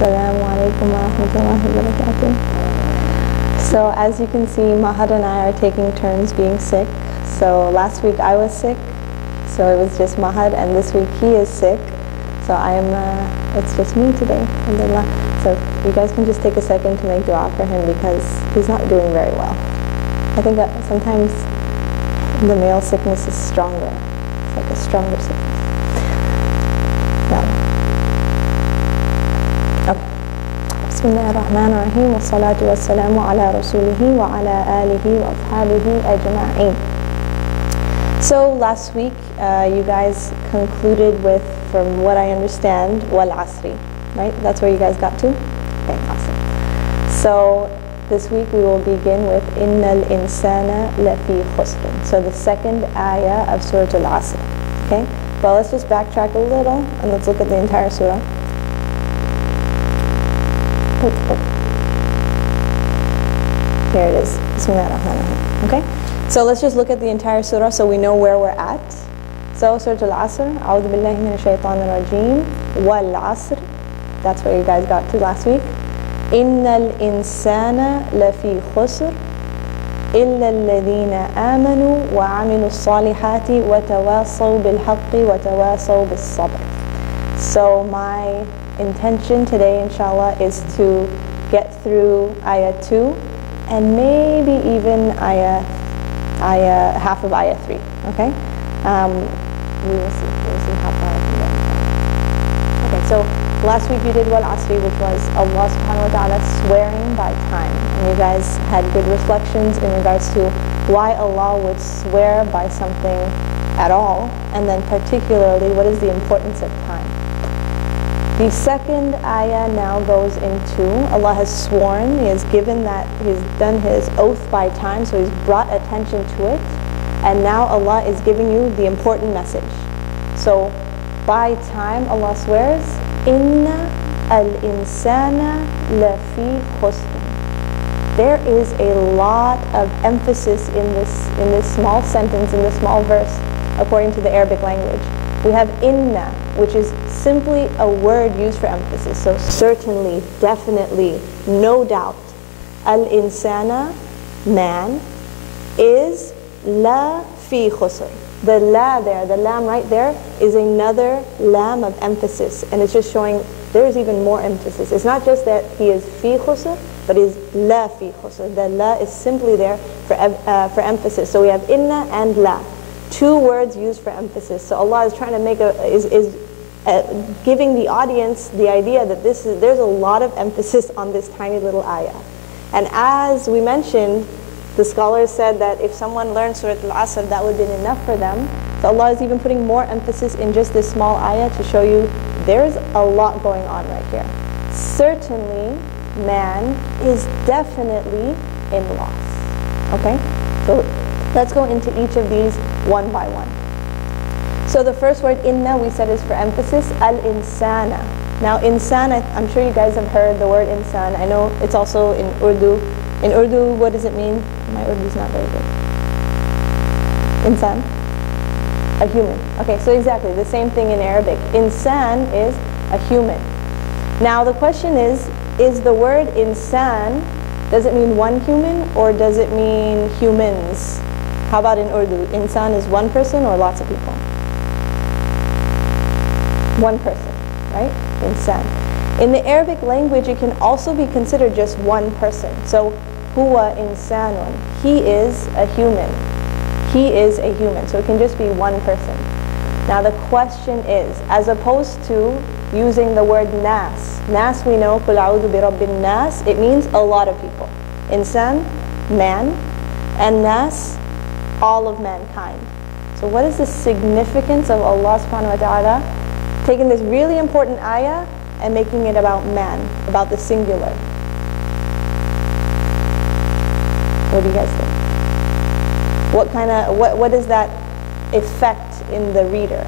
Assalamu alaikum wa rahmatullahi wa barakatuh. So as you can see, Mahad and I are taking turns being sick. So last week I was sick, so it was just Mahad, and this week he is sick. So it's just me today, alhamdulillah. So you guys can just take a second to make dua for him because he's not doing very well. I think that sometimes the male sickness is stronger. It's like a stronger sickness. No. بسم الله الرحمن الرحيم والصلاة والسلام على رسوله وعلى آله وأصحابه أجمعين. So last week you guys concluded with, from what I understand, wal asri, right? That's where you guys got to? Okay, awesome. So this week we will begin with innal insana lafi khusr. So the second ayah of Surah Al-Asr. Okay? Well, let's just backtrack a little and let's look at the entire surah. Here it is. Bismillahirrahmanirrahim. Okay? So let's just look at the entire surah so we know where we're at. So Surah Al-Asr, A'udhu billahi minash shaitanir rajeem, wal asr. That's where you guys got to last week. Innal insana lafi khusr illa alladhina amanu wa amilu salihati wa tawasaw bil haqqi wa tawasaw bis sabr. So my intention today, inshallah, is to get through ayah 2 and maybe even half of ayah 3. Okay? We will see how far I can get. Okay, so last week you did wal asri, which was Allah subhanahu wa ta'ala swearing by time. And you guys had good reflections in regards to why Allah would swear by something at all, and then particularly what is the importance of time. The second ayah now goes into Allah has sworn, He has given that, He's done His oath by time, so He's brought attention to it, and now Allah is giving you the important message. So by time Allah swears, Inna al-insana lafi khusr. There is a lot of emphasis in this small sentence, in this small verse, according to the Arabic language. We have inna, which is simply a word used for emphasis. So certainly, definitely, no doubt, al-insana, man, is la fi khusr. The la there, the lam right there, is another lam of emphasis, and it's just showing there is even more emphasis. It's not just that he is fi khusr, but he is la fi khusr. The la is simply there for emphasis. So we have inna and la. Two words used for emphasis. So Allah is trying to make giving the audience the idea that there's a lot of emphasis on this tiny little ayah. And as we mentioned, the scholars said that if someone learned Surah Al-Asr, that would have been enough for them. So Allah is even putting more emphasis in just this small ayah to show you there's a lot going on right here. Certainly, man is definitely in loss. Okay? So let's go into each of these one by one. So the first word, inna, we said is for emphasis, al-insana. Now insan, I'm sure you guys have heard the word insan. I know it's also in Urdu. In Urdu, what does it mean? My Urdu is not very good. Insan? A human. Okay, so exactly, the same thing in Arabic. Insan is a human. Now the question is the word insan, does it mean one human or does it mean humans? How about in Urdu? Insan is one person or lots of people? One person, right? Insan. In the Arabic language, it can also be considered just one person. So, huwa insanun. He is a human. He is a human. So it can just be one person. Now the question is, as opposed to using the word nas. Nas, we know, qul a'udhu bi rabbin nas. It means a lot of people. Insan, man, and nas, all of mankind. So what is the significance of Allah subhanahu wa ta'ala taking this really important ayah and making it about man, about the singular? What do you guys think? What is that effect in the reader?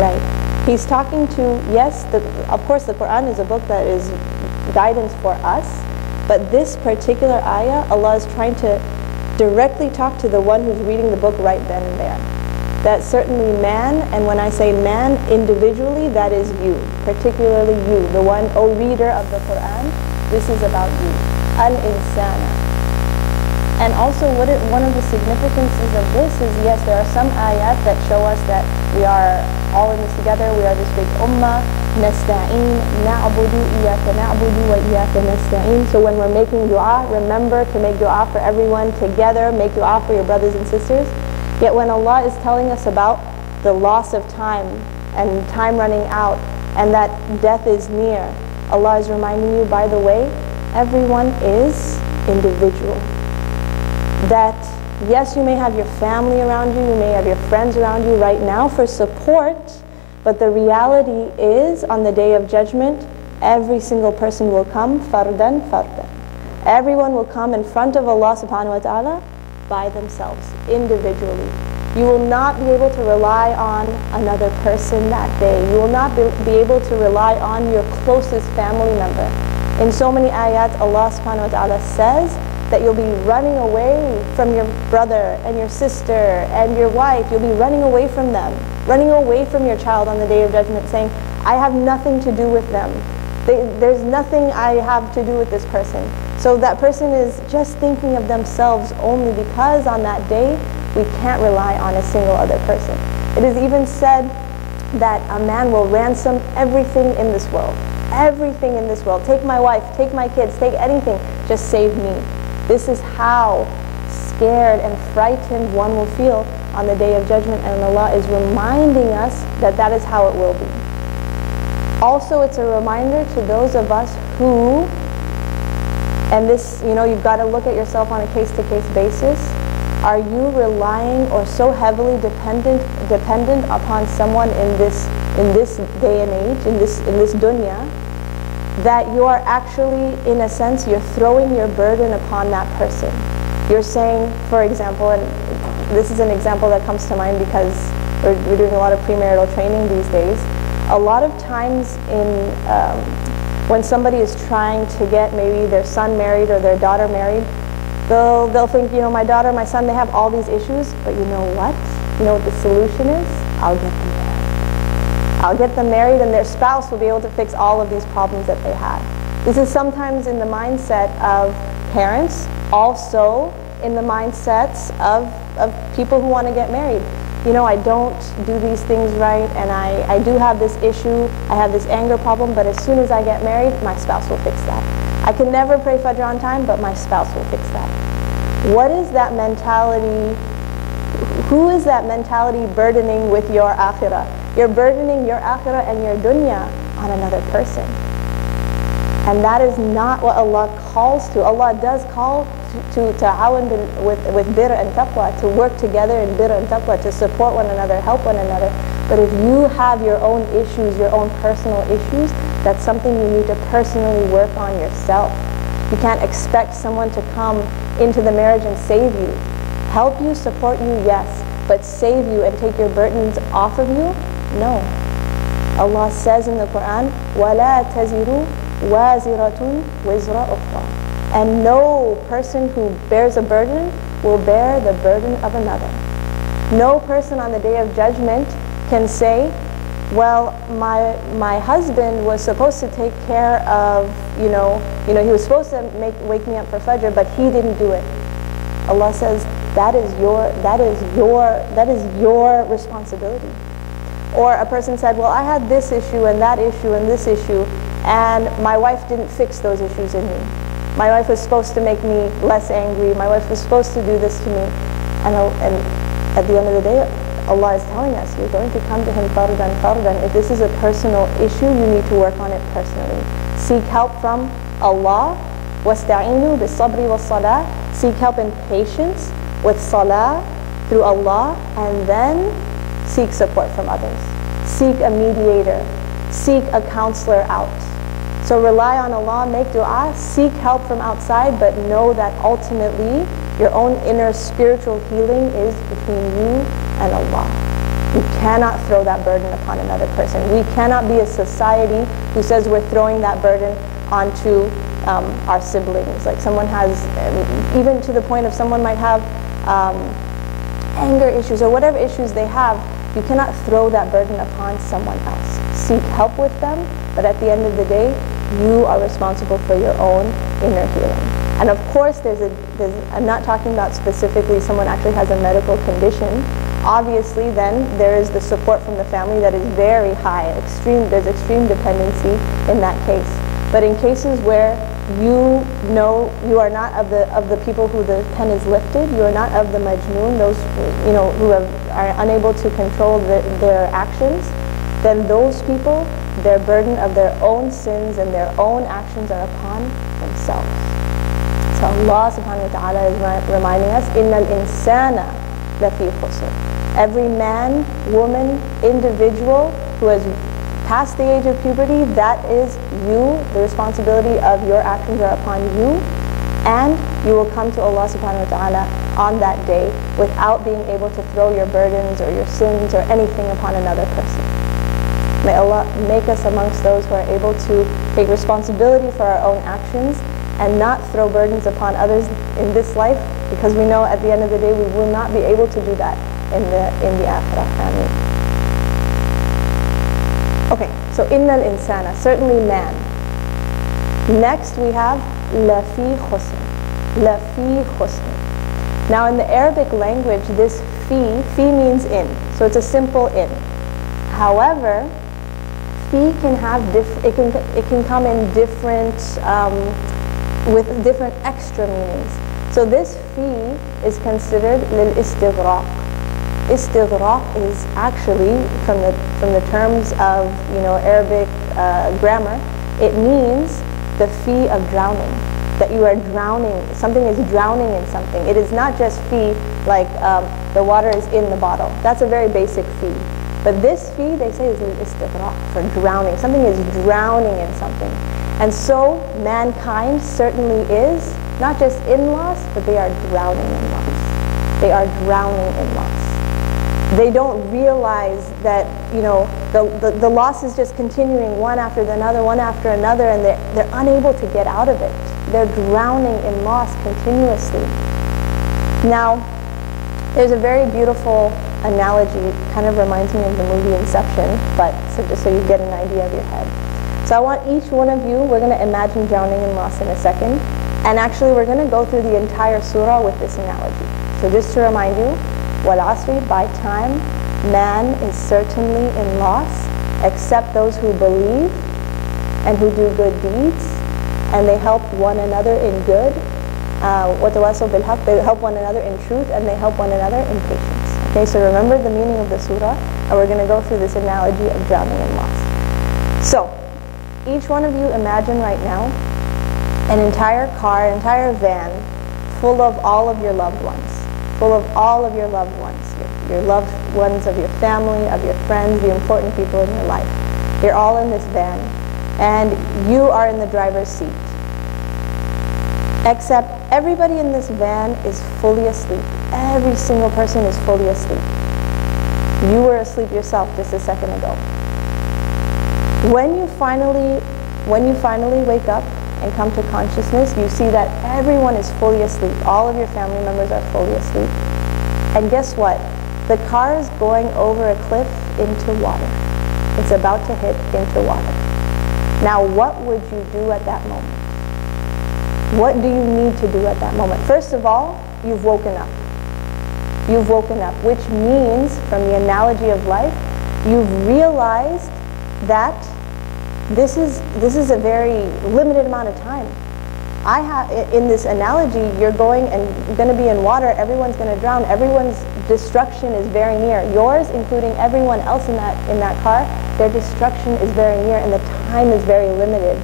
Right. He's talking to, yes, of course the Quran is a book that is guidance for us, but this particular ayah, Allah is trying to directly talk to the one who's reading the book right then and there. that certainly man, and when I say man individually, that is you, particularly you, the one, O reader of the Quran, this is about you, al-insana. And also one of the significances of this is, yes, there are some ayat that show us that we are all in this together, we are this big ummah, nasta'een, na'budu, iyaka na'budu, wa iyaka nasta'een. So when we're making dua, remember to make dua for everyone together, make dua for your brothers and sisters. Yet when Allah is telling us about the loss of time and time running out and that death is near, Allah is reminding you, by the way, everyone is individual. That yes, you may have your family around you may have your friends around you right now for support, but the reality is on the Day of Judgment, every single person will come fardan fardan. Everyone will come in front of Allah subhanahu wa ta'ala by themselves, individually. You will not be able to rely on another person that day. You will not be able to rely on your closest family member. In so many ayat, Allah subhanahu wa ta'ala says that you'll be running away from your brother and your sister and your wife. You'll be running away from them, running away from your child on the Day of Judgment, saying, I have nothing to do with them. There's nothing I have to do with this person. So that person is just thinking of themselves only, because on that day, we can't rely on a single other person. It is even said that a man will ransom everything in this world. Everything in this world. Take my wife, take my kids, take anything, just save me. This is how scared and frightened one will feel on the Day of Judgment, and Allah is reminding us that that is how it will be. Also, it's a reminder to those of us who, and this, you've got to look at yourself on a case-to-case basis. Are you relying or so heavily dependent upon someone in this day and age, in this dunya, that you are actually, in a sense, you're throwing your burden upon that person? You're saying, for example, and this is an example that comes to mind because we're doing a lot of premarital training these days. A lot of times when somebody is trying to get maybe their son married or their daughter married, they'll think, my daughter, my son, they have all these issues, but you know what? You know what the solution is? I'll get them married. I'll get them married, and their spouse will be able to fix all of these problems that they have. This is sometimes in the mindset of parents, also in the mindsets of people who want to get married. I don't do these things right, and I do have this issue, I have this anger problem, but as soon as I get married, my spouse will fix that. I can never pray Fajr on time, but my spouse will fix that. What is that mentality? Who is that mentality burdening with your akhirah? You're burdening your akhirah and your dunya on another person. And that is not what Allah calls to. Allah does call to ta'awun with birr and taqwa, to work together in birr and taqwa, to support one another, help one another. But if you have your own issues, your own personal issues, that's something you need to personally work on yourself. You can't expect someone to come into the marriage and save you. Help you, support you, yes, but save you and take your burdens off of you? No. Allah says in the Quran, وَلَا تَزِرُ وَازِرَةٌ وِزْرَ أُخْرَى. And no person who bears a burden will bear the burden of another. No person on the Day of Judgment can say, well, my husband was supposed to take care of, he was supposed to wake me up for Fajr, but he didn't do it. Allah says that is your responsibility. Or a person said, well, I had this issue and that issue and this issue, and my wife didn't fix those issues in me. My wife was supposed to make me less angry. My wife was supposed to do this to me. And at the end of the day, Allah is telling us, you're going to come to Him fardan. If this is a personal issue, you need to work on it personally. Seek help from Allah. وَاسْتَعِينُوا بِالصَّبْرِ وَالصَّلَاةِ. Seek help in patience with salah through Allah, and then seek support from others. Seek a mediator. Seek a counselor out. So rely on Allah, make dua, seek help from outside, but know that ultimately your own inner spiritual healing is between you and Allah. You cannot throw that burden upon another person. We cannot be a society who says we're throwing that burden onto our siblings. Like someone has, even to the point of someone might have anger issues or whatever issues they have, you cannot throw that burden upon someone else. Seek help with them, but at the end of the day, you are responsible for your own inner healing. And of course, I'm not talking about specifically someone actually has a medical condition. Obviously, then, there is the support from the family that is very high. There's extreme dependency in that case. But in cases where you know you are not of the people who the pen is lifted, you are not of the majnoon, those who are unable to control their actions, then those people, their burden of their own sins and their own actions are upon themselves. So Allah subhanahu wa ta'ala is reminding us, إِنَّ الْإِنسَانَ لَفِي خُسْرٍ. Every man, woman, individual who has past the age of puberty, that is you. The responsibility of your actions are upon you, and you will come to Allah subhanahu wa ta'ala on that day without being able to throw your burdens or your sins or anything upon another person. May Allah make us amongst those who are able to take responsibility for our own actions and not throw burdens upon others in this life, because we know at the end of the day we will not be able to do that in the akhirah. Ameen. Okay, so innal insana, certainly man. Next we have lafi khusr. Lafi khusr. Now in the Arabic language, this fi means in, so it's a simple in. However, fi can have it can come in different with different extra meanings. So this fi is considered lil istighraq. Istighraq is actually from the terms of Arabic grammar. It means the fi of drowning. That you are drowning. Something is drowning in something. It is not just fi like the water is in the bottle. That's a very basic fi. But this fi, they say, is lil istighraq, for drowning. Something is drowning in something. And so mankind certainly is not just in loss, but they are drowning in loss. They are drowning in loss. They don't realize that the loss is just continuing one after another, and they're unable to get out of it. They're drowning in loss continuously. Now, there's a very beautiful analogy. It kind of reminds me of the movie Inception, but just so you get an idea of your head. So I want each one of you, we're going to imagine drowning in loss in a second, and actually we're going to go through the entire surah with this analogy. So just to remind you, wal asri, by time, man is certainly in loss, except those who believe and who do good deeds, and they help one another in good. وَتَوَاسَوْا بِالْحَقِّ, they help one another in truth, and they help one another in patience. Okay, so remember the meaning of the surah, and we're going to go through this analogy of drowning in loss. So, each one of you imagine right now an entire car, an entire van full of all of your loved ones. Full of all of your loved ones, your loved ones of your family, of your friends, the important people in your life. You're all in this van, and you are in the driver's seat. Except everybody in this van is fully asleep. Every single person is fully asleep. You were asleep yourself just a second ago. When you finally wake up and come to consciousness, you see that everyone is fully asleep. All of your family members are fully asleep. And guess what? The car is going over a cliff into water. It's about to hit into water. Now, what would you do at that moment? What do you need to do at that moment? First of all, you've woken up. You've woken up, which means, from the analogy of life, you've realized that this is a very limited amount of time. In this analogy, you're going to be in water, everyone's going to drown, everyone's destruction is very near. Yours, including everyone else in that car, their destruction is very near, and the time is very limited.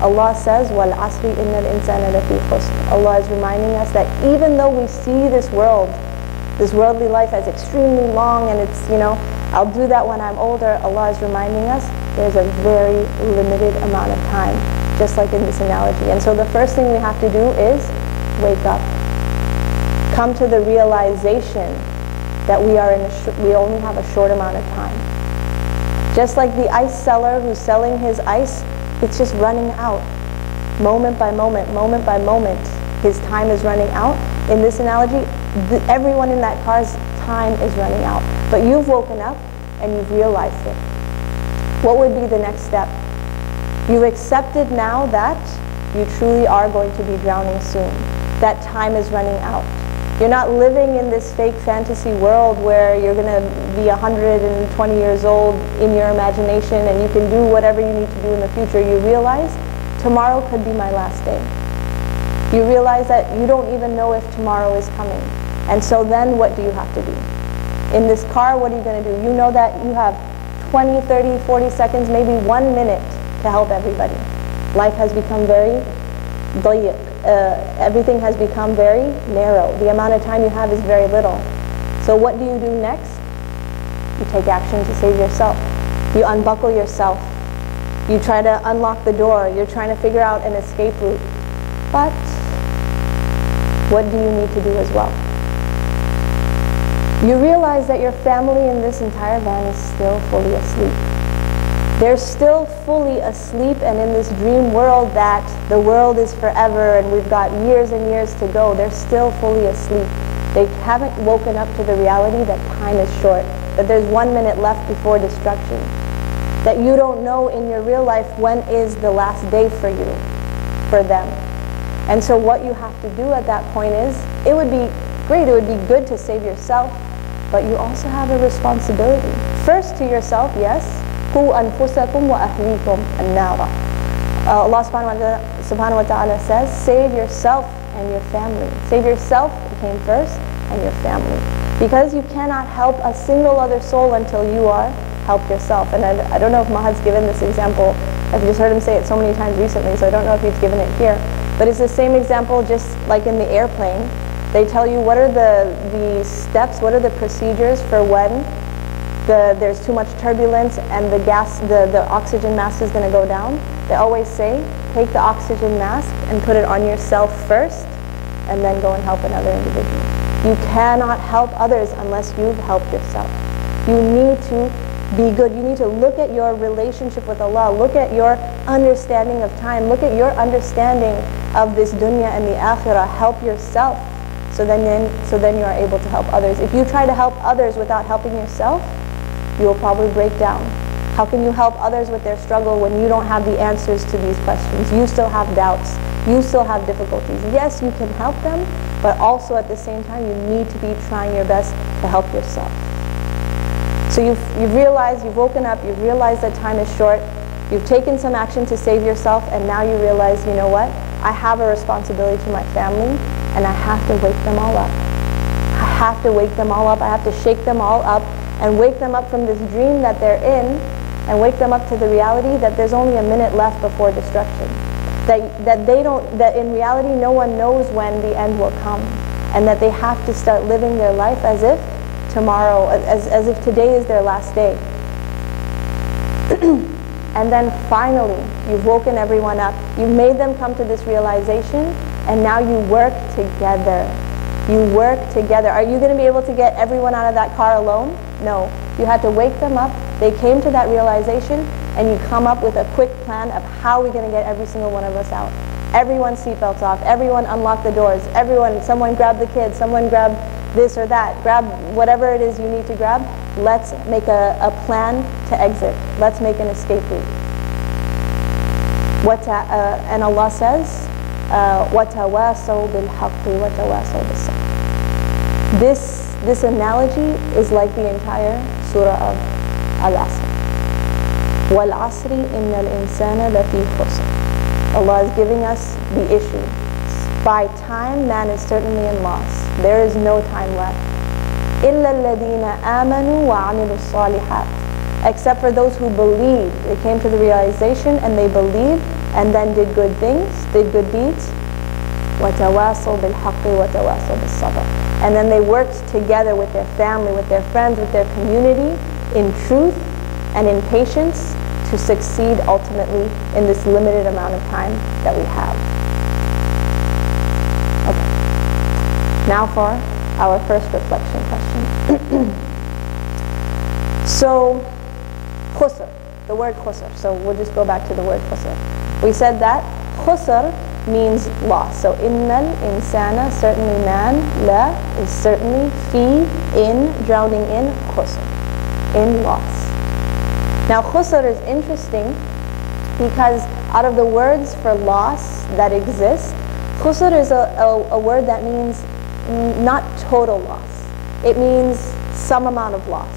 Allah says, "Wal asri innal insana lafi khusr." Allah is reminding us that even though we see this worldly life as extremely long, and it's, I'll do that when I'm older, Allah is reminding us there's a very limited amount of time, just like in this analogy. And so the first thing we have to do is wake up. Come to the realization that we only have a short amount of time. Just like the ice seller who's selling his ice, it's just running out, moment by moment, moment by moment. His time is running out. In this analogy, everyone in that car's time is running out. But you've woken up and you've realized it. What would be the next step? You've accepted now that you truly are going to be drowning soon. That time is running out. You're not living in this fake fantasy world where you're going to be 120 years old in your imagination and you can do whatever you need to do in the future. You realize tomorrow could be my last day. You realize that you don't even know if tomorrow is coming. And so then what do you have to do? In this car, what are you going to do? You know that you have 20, 30, 40 seconds, maybe 1 minute to help everybody. Life has become very dayiq. Everything has become very narrow. The amount of time you have is very little. So what do you do next? You take action to save yourself. You unbuckle yourself. You try to unlock the door. You're trying to figure out an escape route. But what do you need to do as well? You realize that your family in this entire van is still fully asleep. They're still fully asleep and in this dream world that the world is forever and we've got years and years to go. They're still fully asleep. They haven't woken up to the reality that time is short, that there's 1 minute left before destruction, that you don't know in your real life when is the last day for you, for them. And so what you have to do at that point is, it would be great, it would be good to save yourself, but you also have a responsibility. First to yourself, yes. قُوا أَنفُسَكُمْ وَأَهْلِيكُمْ النَّارَ. Allah subhanahu wa ta'ala says, save yourself and your family. Save yourself came first, and your family. Because you cannot help a single other soul until you are helped yourself. And I don't know if Mahad's given this example. I've just heard him say it so many times recently, so I don't know if he's given it here. But it's the same example, just like in the airplane. They tell you what are the steps, what are the procedures for when there's too much turbulence and the oxygen mask is going to go down. They always say, take the oxygen mask and put it on yourself first, and then go and help another individual. You cannot help others unless you've helped yourself. You need to be good. You need to look at your relationship with Allah. Look at your understanding of time. Look at your understanding of this dunya and the akhirah. Help yourself. So then you are able to help others. If you try to help others without helping yourself, you will probably break down. How can you help others with their struggle when you don't have the answers to these questions? You still have doubts. You still have difficulties. Yes, you can help them, but also at the same time, you need to be trying your best to help yourself. So you've realized, you've woken up, you've realized that time is short, you've taken some action to save yourself, and now you realize, you know what? I have a responsibility to my family, and I have to wake them all up. I have to wake them all up. I have to shake them all up and wake them up from this dream that they're in, and wake them up to the reality that there's only a minute left before destruction. That in reality no one knows when the end will come, and that they have to start living their life as if tomorrow, as if today is their last day. And then finally, you've woken everyone up. You've made them come to this realization, and now you work together. You work together. Are you going to be able to get everyone out of that car alone? No. You had to wake them up. They came to that realization, and you come up with a quick plan of how we're going to get every single one of us out. Everyone seatbelts off. Everyone unlock the doors. Someone grab the kids. Someone grab this or that. Grab whatever it is you need to grab. Let's make a plan to exit. Let's make an escape route. And Allah says, وَتَوَاسَوْا بِالْحَقِّ وَتَوَاسَوْا بِالصَّبْرِ. This analogy is like the entire surah of Al-Asr. وَالْعَصْرِ إِنَّ الْإِنسَانَ لَفِي خُسْرٍ. Allah is giving us the issue. By time, man is certainly in loss. There is no time left. إِلَّا الَّذِينَ آمَنُوا وَعَمِلُوا الصَّالِحَاتِ. Except for those who believed. They came to the realization and they believed and then did good things, did good deeds. وَتَوَاسَوْا بِالْحَقِّ وَتَوَاسَوْا بِالصَّبْرِ. And then they worked together with their family, with their friends, with their community, in truth and in patience to succeed ultimately in this limited amount of time that we have. Okay. Now for our first reflection question. So, khusr, the word khusr. So we'll just go back to the word khusr. We said that khusr means loss. So innal insana, certainly man, la is certainly, fi, in, drowning in, khusr, in loss. Now khusr is interesting because out of the words for loss that exist, khusr is a word that means not total loss. It means some amount of loss.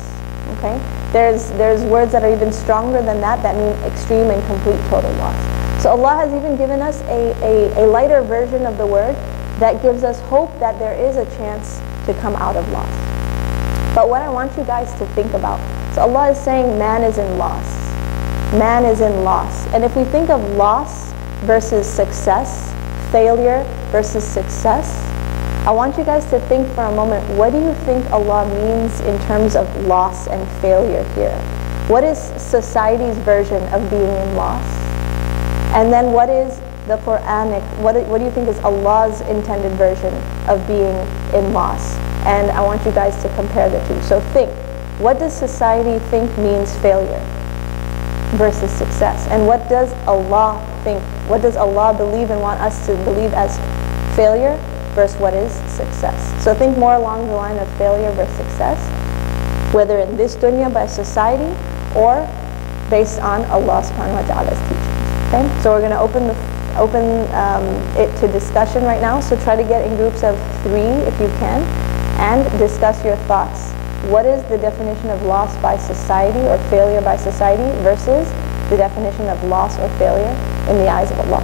Okay? There's words that are even stronger than that mean extreme and complete total loss. So Allah has even given us a lighter version of the word that gives us hope that there is a chance to come out of loss. But what I want you guys to think about, so Allah is saying man is in loss. Man is in loss. And if we think of loss versus success, failure versus success, I want you guys to think for a moment, what do you think Allah means in terms of loss and failure here? What is society's version of being in loss? And then what is the Quranic, what do you think is Allah's intended version of being in loss? And I want you guys to compare the two. So think, what does society think means failure versus success? And what does Allah think, what does Allah believe and want us to believe as failure versus what is success? So think more along the line of failure versus success, whether in this dunya by society or based on Allah subhanahu wa ta'ala's teachings. Okay? So we're going to open it to discussion right now. So try to get in groups of 3 if you can and discuss your thoughts. What is the definition of loss by society or failure by society versus the definition of loss or failure in the eyes of Allah?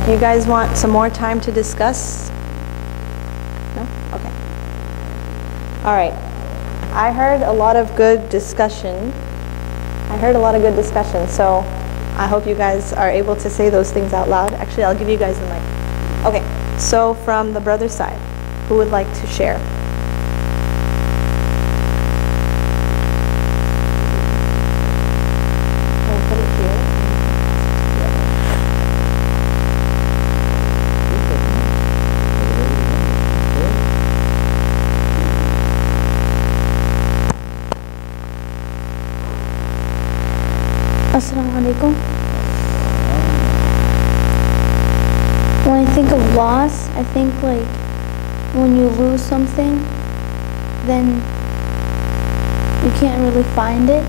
right, do you guys want some more time to discuss? No? Okay. All right. I heard a lot of good discussion. So I hope you guys are able to say those things out loud. Actually, I'll give you guys the mic. Okay, so from the brother's side, who would like to share? I'll put it here. Assalamu alaikum. When I think of loss, I think like when you lose something, then you can't really find it.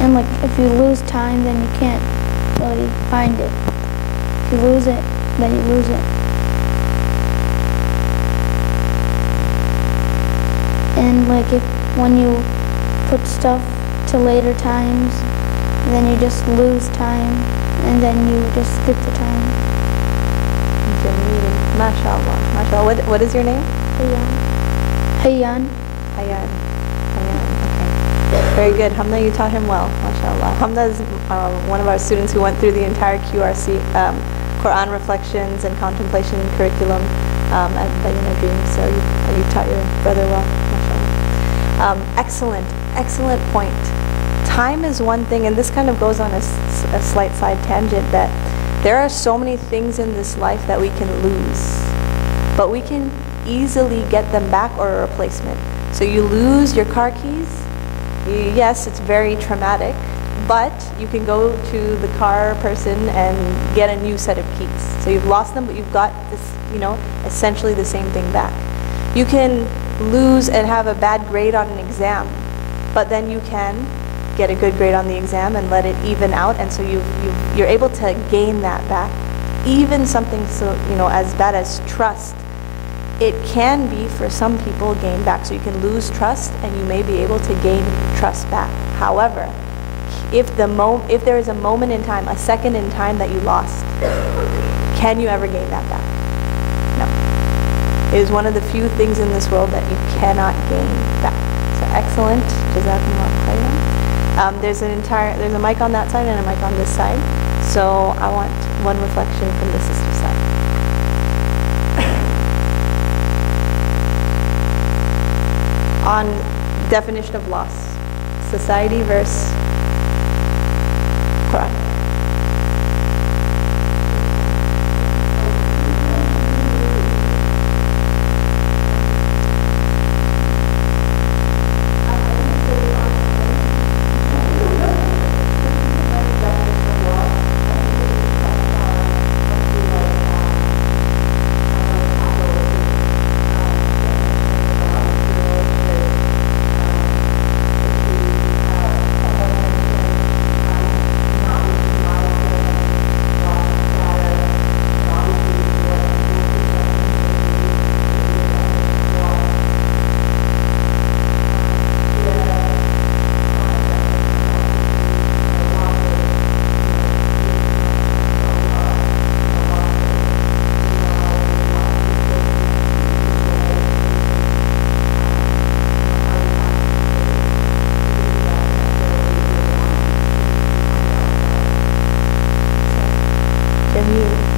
And like if you lose time, then you can't really find it. If you lose it, then you lose it. And like when you put stuff to later times, then you just lose time, and then you just skip the time. MashaAllah. MashaAllah. What is your name? Hayyan. Hayyan. Okay. Very good. Hamza, you taught him well. MashaAllah. Hamza is one of our students who went through the entire QRC, Quran reflections and contemplation curriculum at Bayana Dream. So you taught your brother well. MashaAllah. Excellent point. Time is one thing, and this kind of goes on a slight side tangent, that there are so many things in this life that we can lose, but we can easily get them back or a replacement. So you lose your car keys, yes, it's very traumatic, but you can go to the car person and get a new set of keys. So you've lost them, but you've got this, essentially the same thing back. You can lose and have a bad grade on an exam, but then you can get a good grade on the exam and let it even out, and so you're able to gain that back. Even something so as bad as trust, it can be for some people gained back. So you can lose trust and you may be able to gain trust back. However, if there is a moment in time, a second in time that you lost, can you ever gain that back? No. It is one of the few things in this world that you cannot gain back. So excellent. Jazakumullah khairan. There's a mic on that side and a mic on this side. So I want one reflection from the sister's side. On definition of loss, society versus Quran.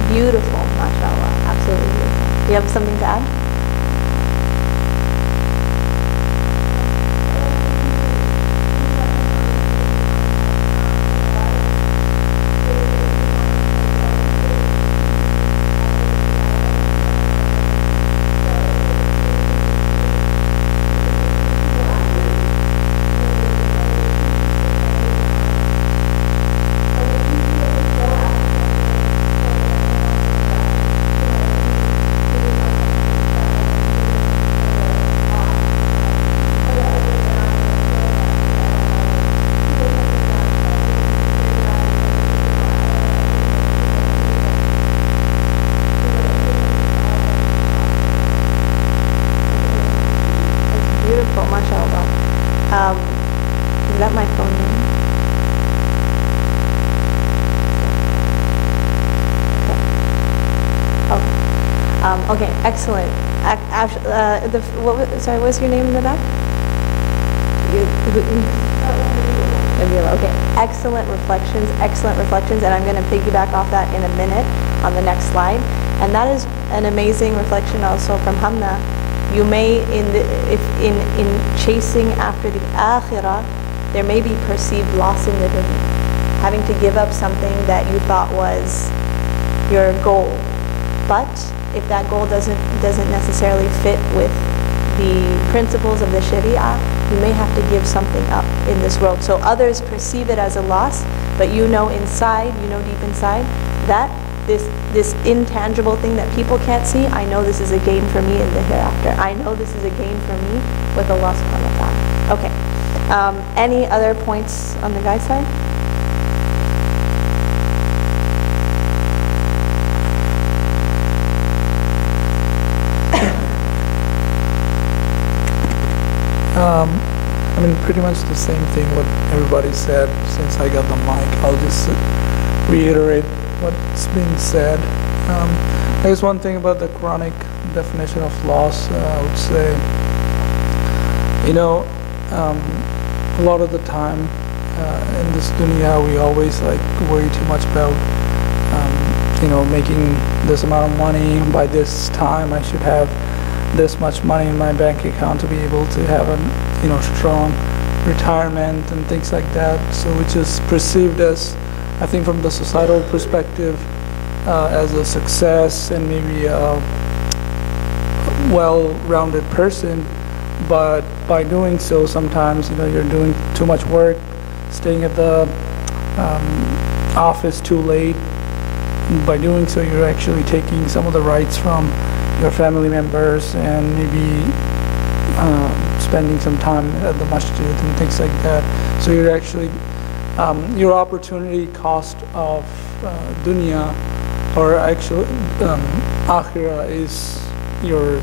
Beautiful, mashallah, absolutely beautiful. Do you have something to add? Is that my phone name? Okay. Okay, excellent. Sorry, what was your name in the back? Nabila, okay. Excellent reflections, and I'm going to piggyback off that in a minute on the next slide. And that is an amazing reflection also from Hamna. You may, in chasing after the akhirah, there may be perceived loss in the dunya. Having to give up something that you thought was your goal. But if that goal doesn't necessarily fit with the principles of the Sharia, you may have to give something up in this world. So others perceive it as a loss, but you know inside, you know deep inside, that this intangible thing that people can't see, I know this is a gain for me in the hereafter. I know this is a gain for me with Allah subhanahu wa ta'ala. Okay. Any other points on the guy's side? I mean, pretty much the same thing what everybody said. Since I got the mic, I'll just reiterate what's been said. There's one thing about the Quranic definition of loss. I would say, you know, a lot of the time in this dunya, we always like worry too much about, you know, making this amount of money. By this time, I should have this much money in my bank account to be able to have a, you know, strong retirement and things like that. So which is perceived as, I think from the societal perspective, as a success and maybe a well-rounded person. But by doing so, sometimes, you know, you're doing too much work, staying at the office too late. By doing so, you're actually taking some of the rights from your family members and maybe spending some time at the masjid and things like that. So you're actually, your opportunity cost of dunya, or actually akhirah, is your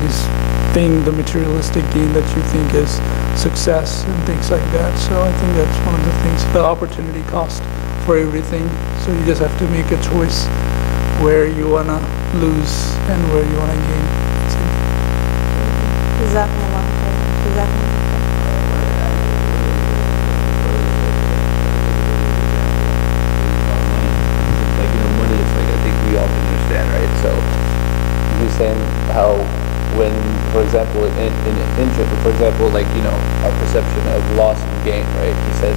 this thing, the materialistic gain that you think is success and things like that. So I think that's one of the things, the opportunity cost for everything. So you just have to make a choice where you want to lose and where you want to gain. Jazakumullah khairan. Jazakumullah khairan. Like, you know, money is like, I think we all can understand, right? So he's saying how when, for example, in interest, for example, like, you know, our perception of loss and gain, right? He said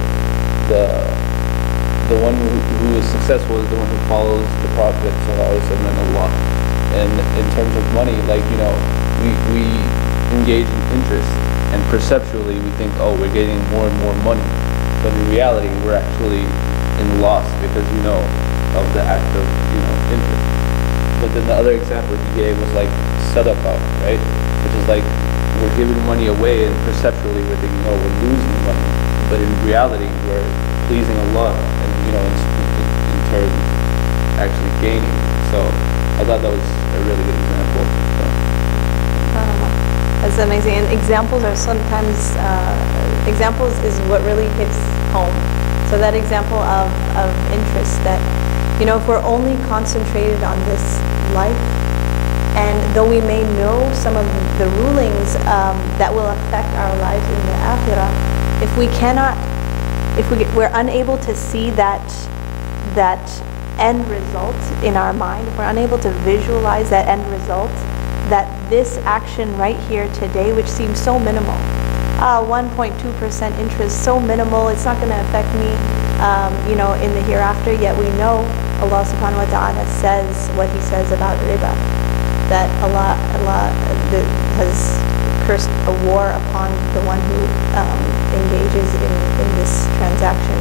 the one who is successful is the one who follows the Prophet and Allah. And in terms of money, like, you know, we engage in interest, and perceptually we think, oh, we're getting more and more money. But in reality, we're actually in loss because, you know, of the act of, you know, interest. But then the other example he gave was like sadaqah, right? Which is like we're giving money away, and perceptually we're thinking, oh, we're losing money. But in reality, we're pleasing Allah, and, you know, in turn actually gaining. So I thought that was a really good example. So. That's amazing. And examples are sometimes, examples is what really hits home. So that example of interest, that, you know, if we're only concentrated on this life, and though we may know some of the rulings that will affect our lives in the akhirah, if we cannot, we're unable to see that end result in our mind, if we're unable to visualize that end result, that this action right here today, which seems so minimal, 1.2% interest, so minimal, it's not going to affect me, you know, in the hereafter. Yet we know Allah subhanahu wa ta'ala says what He says about riba, that Allah has cursed a war upon the one who engages in this transaction.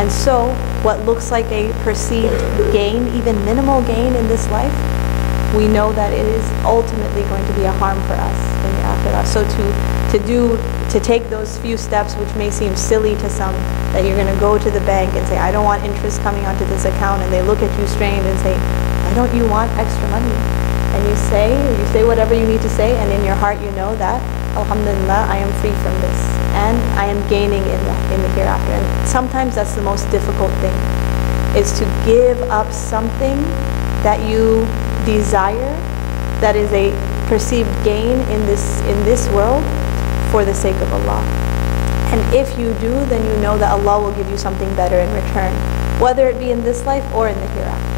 And so what looks like a perceived gain, even minimal gain in this life, we know that it is ultimately going to be a harm for us in the akhirah. So to take those few steps, which may seem silly to some, that you're going to go to the bank and say, I don't want interest coming onto this account, and they look at you strange and say, why don't you want extra money? And you say whatever you need to say, and in your heart you know that, alhamdulillah, I am free from this, and I am gaining in the hereafter. And sometimes that's the most difficult thing, is to give up something that you desire that is a perceived gain in this world for the sake of Allah. And if you do, then you know that Allah will give you something better in return, whether it be in this life or in the hereafter.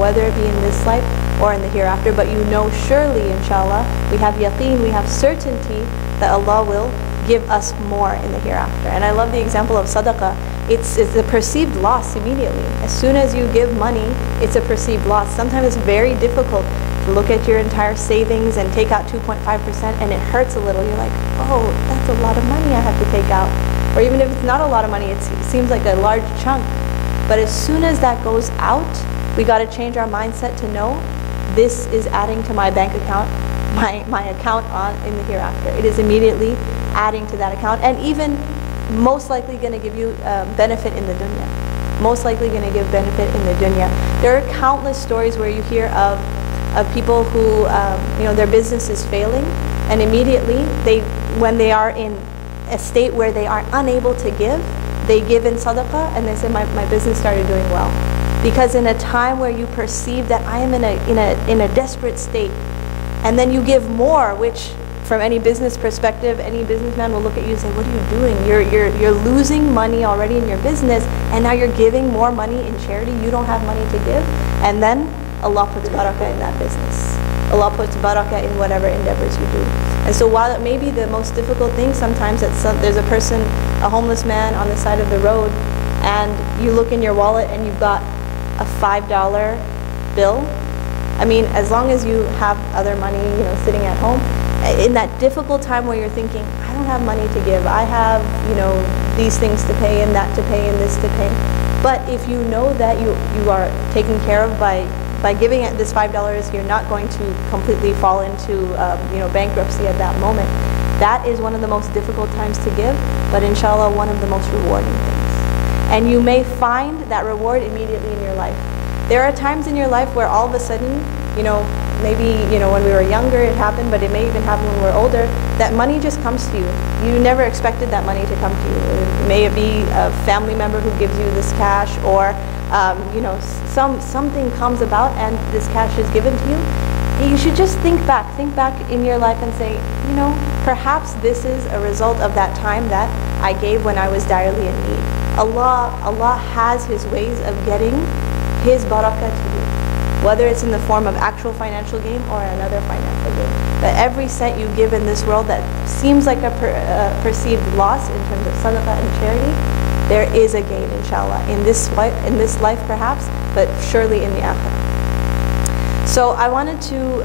Whether it be in this life or in the hereafter, but you know surely, inshallah, we have yaqeen, we have certainty that Allah will give us more in the hereafter. And I love the example of sadaqah. It's a perceived loss immediately. As soon as you give money, it's a perceived loss. Sometimes it's very difficult to look at your entire savings and take out 2.5%, and it hurts a little. You're like, oh, that's a lot of money I have to take out. Or even if it's not a lot of money, it seems like a large chunk. But as soon as that goes out, we got to change our mindset to know this is adding to my bank account, my account in the hereafter. It is immediately adding to that account, and even most likely going to give you benefit in the dunya. Most likely going to give benefit in the dunya. There are countless stories where you hear of people who, their business is failing, and immediately when they are in a state where they are unable to give, they give in sadaqah, and they say, my business started doing well. Because in a time where you perceive that I am in a desperate state, and then you give more, which from any business perspective, any businessman will look at you and say, what are you doing? You're losing money already in your business, and now you're giving more money in charity. You don't have money to give. And then Allah puts barakah in that business. Allah puts barakah in whatever endeavors you do. And so while it may be the most difficult thing, sometimes there's a person, a homeless man on the side of the road, and you look in your wallet and you've got a $5 bill. I mean, as long as you have other money, sitting at home, in that difficult time where you're thinking, I don't have money to give, I have, these things to pay and that to pay and this to pay. But if you know that you are taken care of by giving it this $5, you're not going to completely fall into bankruptcy at that moment. That is one of the most difficult times to give, but inshallah one of the most rewarding things. And you may find that reward immediately in your life. There are times in your life where all of a sudden, maybe when we were younger it happened, but it may even happen when we're older, that money just comes to you. You never expected that money to come to you. It may be a family member who gives you this cash, or something comes about and this cash is given to you. You should just think back in your life and say, perhaps this is a result of that time that I gave when I was direly in need. Allah has His ways of getting His barakah to you, whether it's in the form of actual financial gain or another financial gain. But every cent you give in this world that seems like a perceived loss in terms of sadaqah and charity, there is a gain, inshallah, in this life perhaps, but surely in the akhirah. So I wanted to,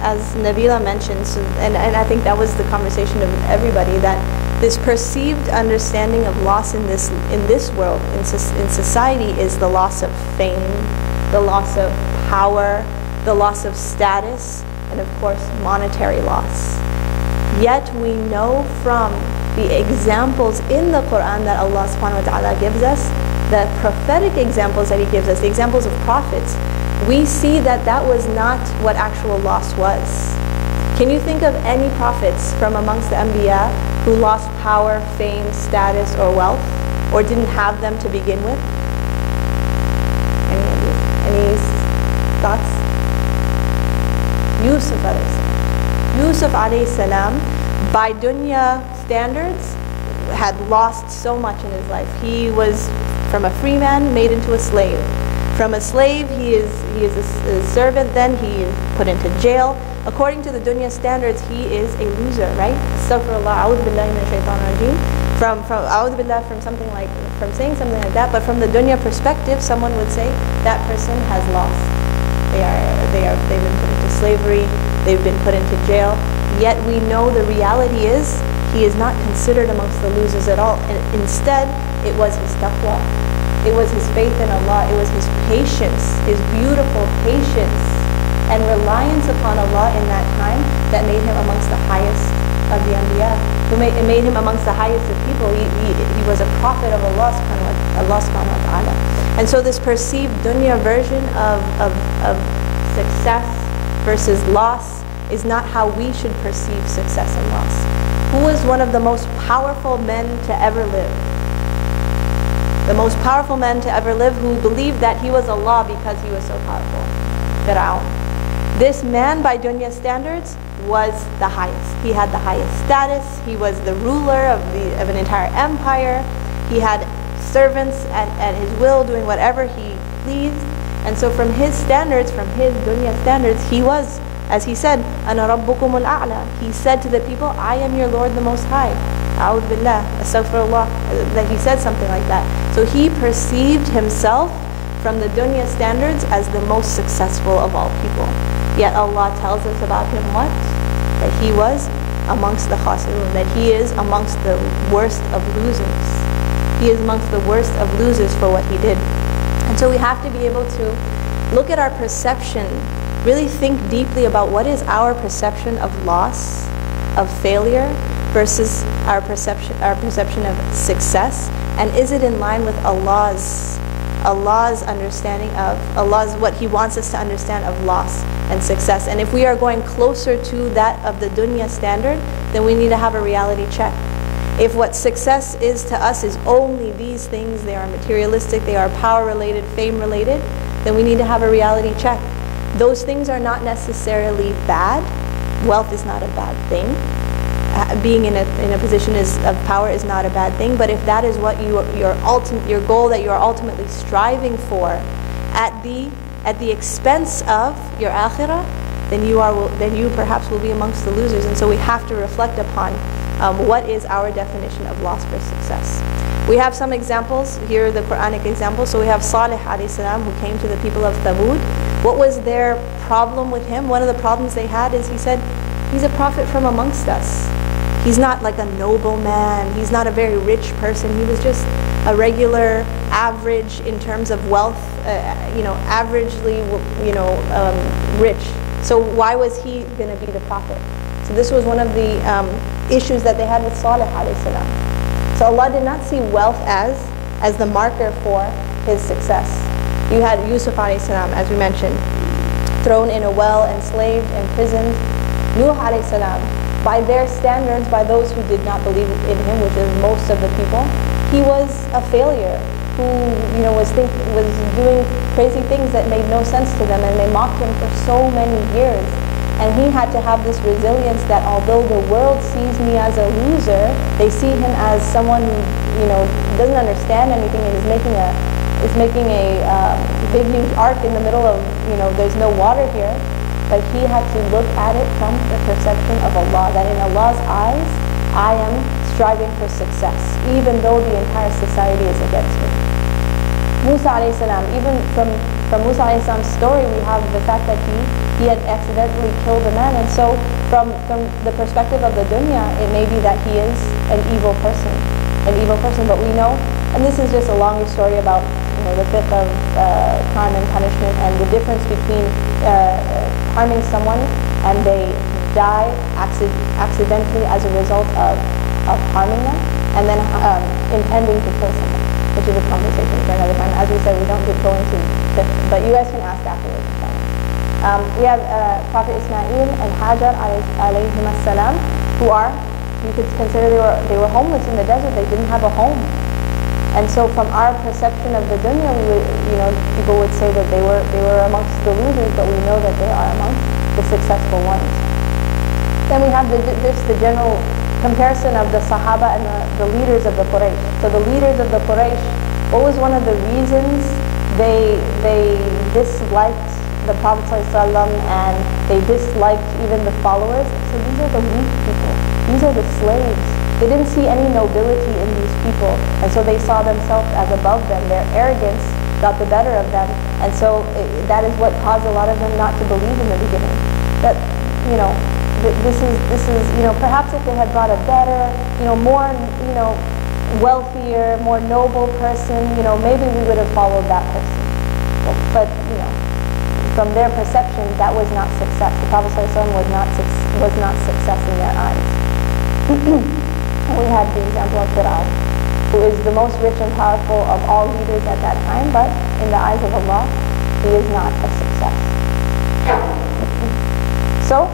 as Nabila mentioned, and I think that was the conversation of everybody, that this perceived understanding of loss in this world, in society, is the loss of fame, the loss of power, the loss of status, and of course monetary loss. Yet we know from the examples in the Quran that Allah subhanahu wa ta'ala gives us, the prophetic examples that He gives us, the examples of prophets, we see that that was not what actual loss was. Can you think of any prophets from amongst the Anbiya who lost power, fame, status, or wealth, or didn't have them to begin with? Any thoughts? Yusuf alayhi salam. Yusuf alayhi salam, by dunya standards, had lost so much in his life. He was from a free man made into a slave. From a slave, he is a servant, then he is put into jail. According to the dunya standards, he is a loser, right? Astaghfirullah, a'udhu billahi minash shaitanir rajim. A'udhu billah, from saying something like that, but from the dunya perspective, someone would say that person has lost. They've been put into slavery, they've been put into jail. Yet we know the reality is he is not considered amongst the losers at all. And instead, it was his taqwa. It was his faith in Allah. It was his patience, his beautiful patience and reliance upon Allah in that time that made him amongst the highest of the Anbiya. It made him amongst the highest of people. He was a prophet of Allah subhanahu wa ta'ala. And so this perceived dunya version of success versus loss is not how we should perceive success and loss. Who was one of the most powerful men to ever live? The most powerful man to ever live, who believed that he was Allah because he was so powerful. Fir'aun. This man, by dunya standards, was the highest. He had the highest status. He was the ruler of an entire empire. He had servants at his will, doing whatever he pleased. And so from his standards, from his dunya standards, he was, as he said, أَنَا رَبُّكُمُ الْأَعْلَى. He said to the people, I am your Lord the Most High. A'udhu billah, astaghfirullah, that he said something like that. So he perceived himself from the dunya standards as the most successful of all people. Yet Allah tells us about him what? That he was amongst the khasirun, that he is amongst the worst of losers. He is amongst the worst of losers for what he did. And so we have to be able to look at our perception, really think deeply about what is our perception of loss, of failure, versus our perception of success, and is it in line with Allah's understanding of what He wants us to understand of loss and success. And if we are going closer to that of the dunya standard, then we need to have a reality check. If what success is to us is only these things, they are materialistic, they are power related, fame related, then we need to have a reality check. Those things are not necessarily bad. Wealth is not a bad thing. Being in a position of power is not a bad thing. But if that is what your goal that you are ultimately striving for, at the expense of your akhirah, then you perhaps will be amongst the losers. And so we have to reflect upon what is our definition of loss versus success. We have some examples here, the Quranic examples. So we have Salih alayhi salam, who came to the people of Thamud. What was their problem with him? One of the problems they had is he said, he's a prophet from amongst us. He's not like a noble man. He's not a very rich person. He was just a regular, average in terms of wealth, averagely, rich. So why was he going to be the prophet? So this was one of the issues that they had with Salih alayhi salam. So Allah did not see wealth as the marker for his success. You had Yusuf alayhi salam, as we mentioned, thrown in a well, enslaved, imprisoned. Nuh alayhi salam, by their standards, by those who did not believe in him, which is most of the people, he was a failure who was doing crazy things that made no sense to them, and they mocked him for so many years. And he had to have this resilience that although the world sees me as a loser, they see him as someone who doesn't understand anything and is making a big huge ark in the middle of there's no water here. But he had to look at it from the perception of Allah, that in Allah's eyes, I am striving for success, even though the entire society is against me. Musa alayhi salam, even from Musa alayhi salam's story, we have the fact that he had accidentally killed a man. And so from the perspective of the dunya, it may be that he is an evil person, but we know, and this is just a longer story about the fiqh of crime and punishment, and the difference between harming someone and they die accidentally as a result of harming them, and then intending to kill someone, which is a conversation for another time. As we said, we don't go into fiqh, but you guys can ask afterwards. We have Prophet Ismail and Hajar alayhim as-salam, who you could consider they were homeless in the desert. They didn't have a home. And so from our perception of the dunya, people would say that they were amongst the losers, but we know that they are amongst the successful ones. Then we have the general comparison of the Sahaba and the leaders of the Quraysh. So the leaders of the Quraysh, what was one of the reasons they disliked the Prophet ﷺ and they disliked even the followers? So these are the weak people. These are the slaves. They didn't see any nobility in these people, and so they saw themselves as above them. Their arrogance got the better of them, and so that is what caused a lot of them not to believe in the beginning. That this is perhaps if they had brought a better, more wealthier, more noble person, maybe we would have followed that person. But from their perception, that was not success. The Prophet ﷺ was not success in their eyes. We had the example of Fir'aun, who is the most rich and powerful of all leaders at that time, but in the eyes of Allah, he is not a success. So,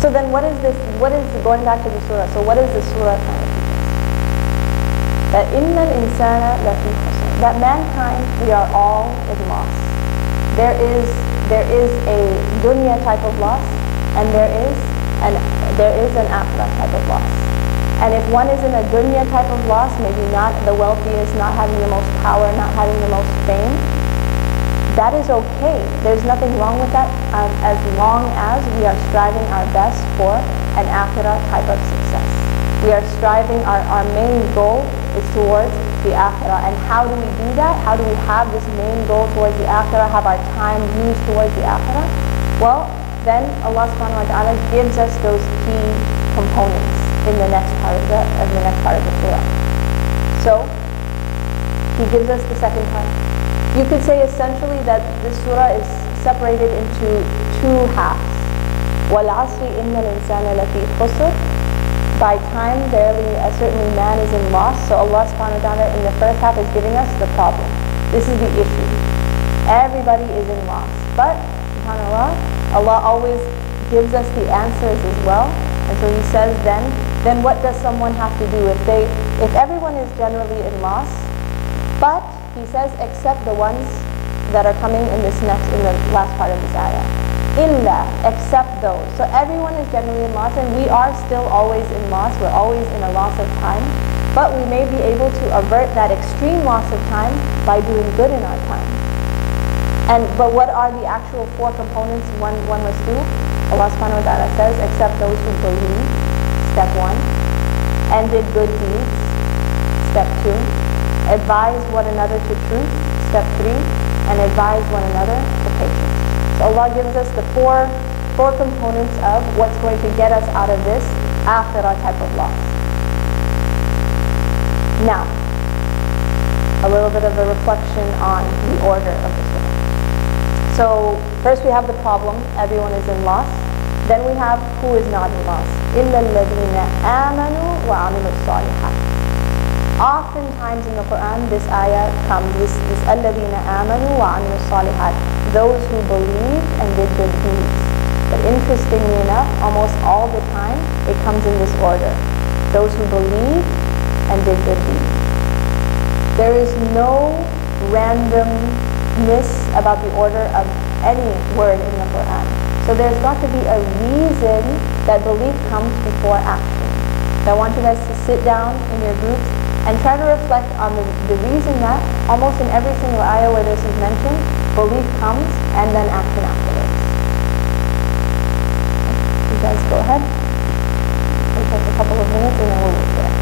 so then what is this? What is, going back to the surah, so what is the surah trying to teach us? That inna al-insana lafi khusr, that mankind, we are all in loss. There is there is a dunya type of loss, and there is an akhirah type of loss. And if one is in a dunya type of loss, maybe not the wealthiest, not having the most power, not having the most fame, that is okay. There's nothing wrong with that as long as we are striving our best for an akhirah type of success. We are striving, our main goal is towards the akhirah. And how do we do that? How do we have this main goal towards the akhirah, have our time used towards the akhirah? Well, then Allah subhanahu wa ta'ala gives us those key components in the next part of the surah. So He gives us the second part. You could say essentially that this surah is separated into two halves. وَالْعَصْرِ إِنَّ الْإِنسَانَ لَفِي خُسْرٍ. By time, verily, certainly man is in loss. So Allah subhanahu wa ta'ala in the first half is giving us the problem. This is the issue. Everybody is in loss. But, subhanAllah, Allah always gives us the answers as well. And so He says then what does someone have to do if everyone is generally in loss, but He says except the ones that are coming in the last part of this ayah. Illa, except those. So everyone is generally in loss, and we are still always in loss. We're always in a loss of time. But we may be able to avert that extreme loss of time by doing good in our time. But what are the actual four components one must do? Allah subhanahu wa ta'ala says, except those who believe, step 1, and did good deeds, step 2, advise one another to truth, step 3, and advise one another to patience. So Allah gives us the four components of what's going to get us out of this akhirah type of loss. Now, a little bit of a reflection on the order of the surah. So first we have the problem, everyone is in loss. Then we have who is not in loss. إِلَّا الَّذِينَ آمَنُوا وَعَمِلُوا الصَّالِحَاتِ. Oftentimes in the Quran, this ayah comes, this الَّذِينَ آمَنُوا وَعَمِلُوا الصَّالِحَاتِ, those who believed and did good deeds. But interestingly enough, almost all the time, it comes in this order. Those who believed and did good deeds. There is no randomness about the order of any word in the Quran. So there's got to be a reason that belief comes before action. So I want you guys to sit down in your groups and try to reflect on the reason that almost in every single ayah where this is mentioned, belief comes and then action afterwards. You guys go ahead. We'll take a couple of minutes and then we'll move there.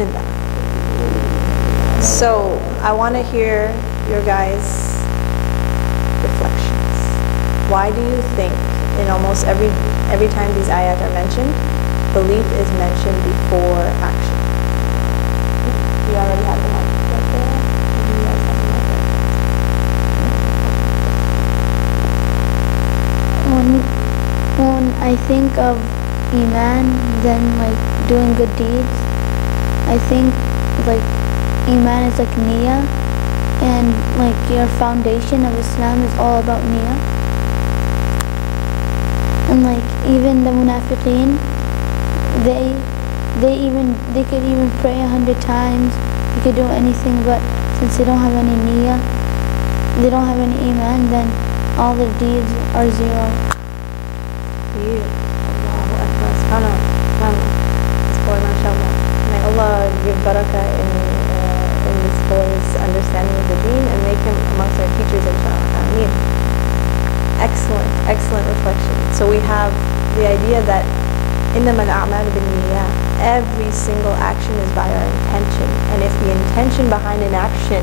بسم الله. So I want to hear your guys' reflections. Why do you think in almost every time these ayat are mentioned, belief is mentioned before action? You already have the mic right there. And you guys have the mic right there. When I think of Iman, then like doing good deeds, I think like Iman is like Niyyah, and like your foundation of Islam is all about Niyyah. And like even the Munafiqeen, they could even pray 100 times, they could do anything, but since they don't have any Niyyah, they don't have any Iman, then all their deeds are zero. Allahu Akbar. Subhanallah. This boy, mashallah. May Allah give barakah in this boy's understanding of the deen and make him amongst our teachers, inshallah. Ameen. Excellent, excellent reflection. So we have the idea that إِنَّمَا الْأَعْمَالُ بِالنِّيَّةِ, every single action is by our intention. And if the intention behind an action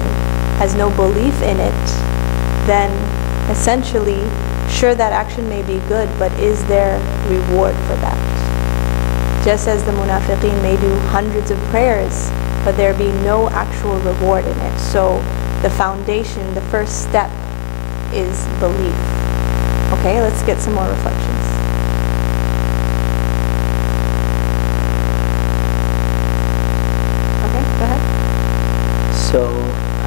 has no belief in it, then essentially, sure, that action may be good, but is there reward for that? Just as the munafiqeen may do hundreds of prayers, but there be no actual reward in it. So the foundation, the first step is belief. Okay, let's get some more reflections. Okay, go ahead. So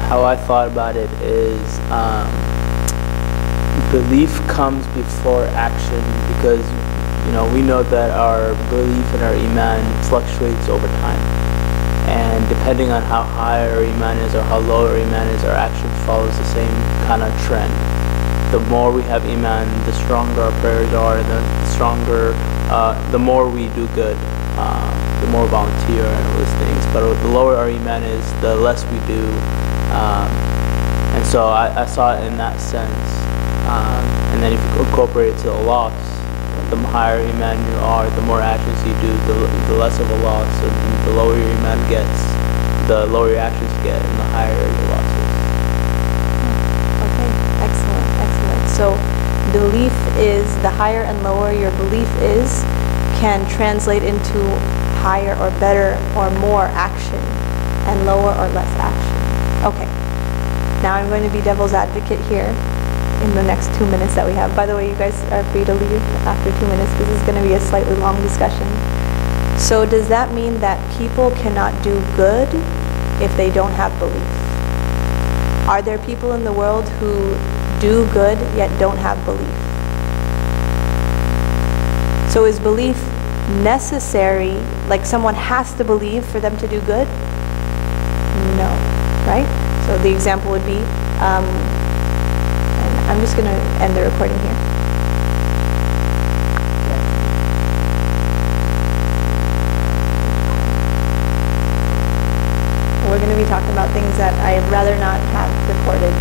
how I thought about it is belief comes before action, because we know that our belief and our Iman fluctuates over time, and depending on how high our Iman is or how low our Iman is, our action follows the same kind of trend. The more we have Iman, the stronger our prayers are, the more we do good, the more volunteer and all those things. But the lower our Iman is, the less we do, and so I saw it in that sense. And then if you incorporate it to the loss, the higher Iman you are, the more actions you do, the less of a loss. So the lower your Iman gets, the lower your actions get, and the higher your losses. Okay, excellent, excellent. So belief is, the higher and lower your belief is, can translate into higher or better or more action, and lower or less action. Okay, now I'm going to be devil's advocate here in the next 2 minutes that we have. By the way, you guys are free to leave after 2 minutes. This is going to be a slightly long discussion. So does that mean that people cannot do good if they don't have belief? Are there people in the world who do good yet don't have belief? So is belief necessary, like someone has to believe for them to do good? No, right? So the example would be, I'm just going to end the recording here. We're going to be talking about things that I'd rather not have recorded